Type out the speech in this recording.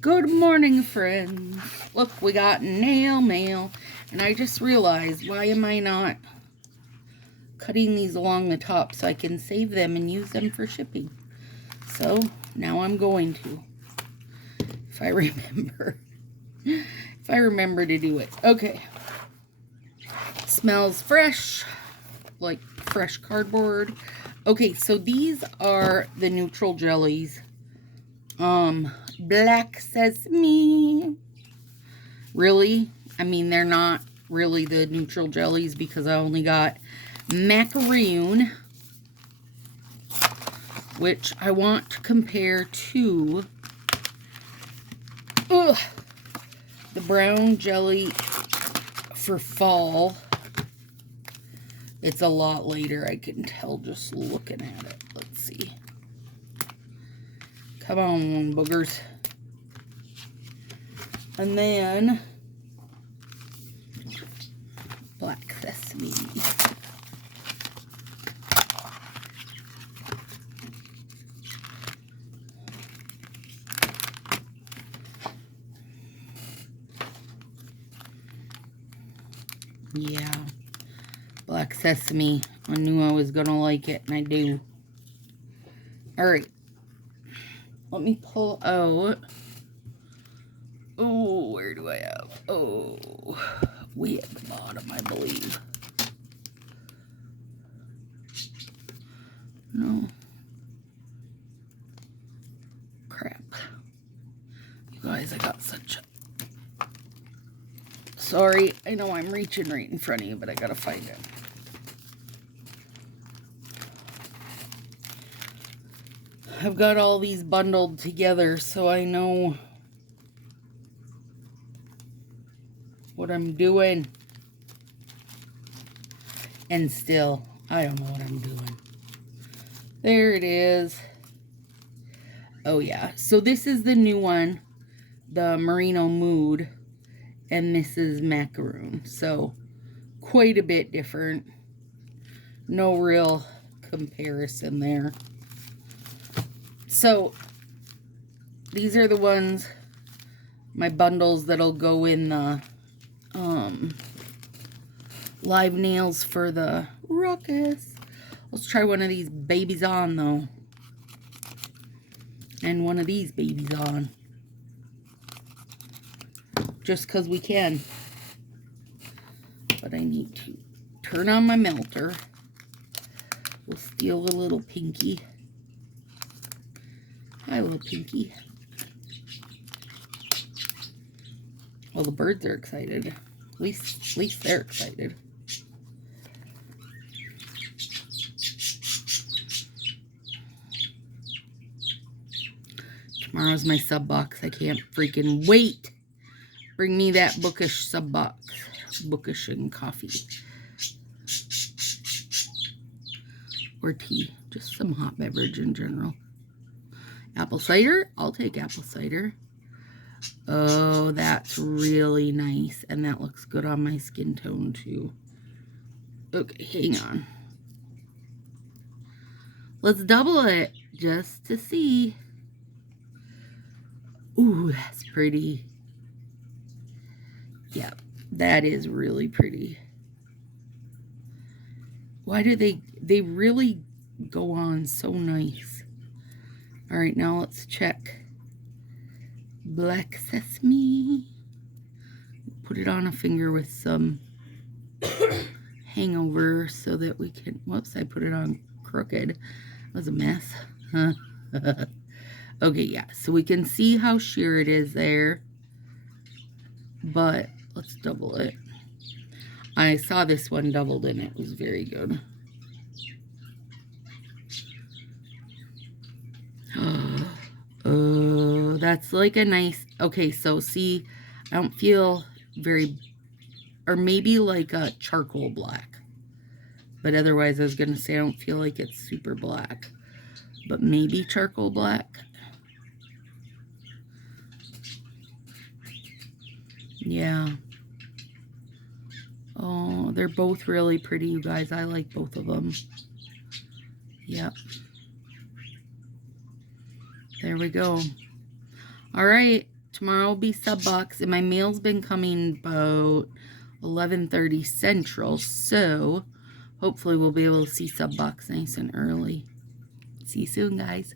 Good morning, friends. Look, we got nail mail. And I just realized, why am I not cutting these along the top so I can save them and use them for shipping? So, now I'm going to. If I remember. If I remember to do it. Okay. Smells fresh. Like fresh cardboard. Okay, so these are the neutral jellies. Black sesame. Really? I mean, they're not really the neutral jellies because I only got macaroon, which I want to compare to the brown jelly for fall. It's a lot later, I can tell just looking at it. Let's see. Come on, boogers. And then black sesame. Yeah. Black sesame. I knew I was gonna like it, and I do. Alright. Let me pull out. Oh, where do I have? Oh, way at the bottom, I believe. No. Crap. You guys, I got such a... Sorry, I know I'm reaching right in front of you, but I gotta find it. I've got all these bundled together, so I know what I'm doing. And still, I don't know what I'm doing. There it is. Oh yeah, so this is the new one, the Merino Mood, and this is macaroon. So quite a bit different. No real comparison there. So these are the ones, my bundles that'll go in the live nails for the ruckus. Let's try one of these babies on though. And one of these babies on. Just because we can. But I need to turn on my melter. We'll steal a little pinky. Hi, little pinky. Well, the birds are excited. At least they're excited. Tomorrow's my sub box. I can't freaking wait. Bring me that bookish sub box. Bookish and coffee. Or tea. Just some hot beverage in general. Apple cider? I'll take apple cider. Oh, that's really nice. And that looks good on my skin tone too. Okay, hang on. Let's double it just to see. Ooh, that's pretty. Yeah, that is really pretty. Why do they really go on so nice? All right, now let's check. Black sesame. Put it on a finger with some hangover so that we can... Whoops, I put it on crooked. That was a mess. Huh? Okay, yeah, so we can see how sheer it is there. But let's double it. I saw this one doubled and it was very good. Oh, that's like a nice... Okay, so see, I don't feel very... Or maybe like a charcoal black. But otherwise, I was going to say I don't feel like it's super black. But maybe charcoal black. Yeah. Oh, they're both really pretty, you guys. I like both of them. Yep. There we go. All right. tomorrow will be sub box, and my mail's been coming about 11:30 Central, so hopefully we'll be able to see sub box nice and early. See you soon, guys.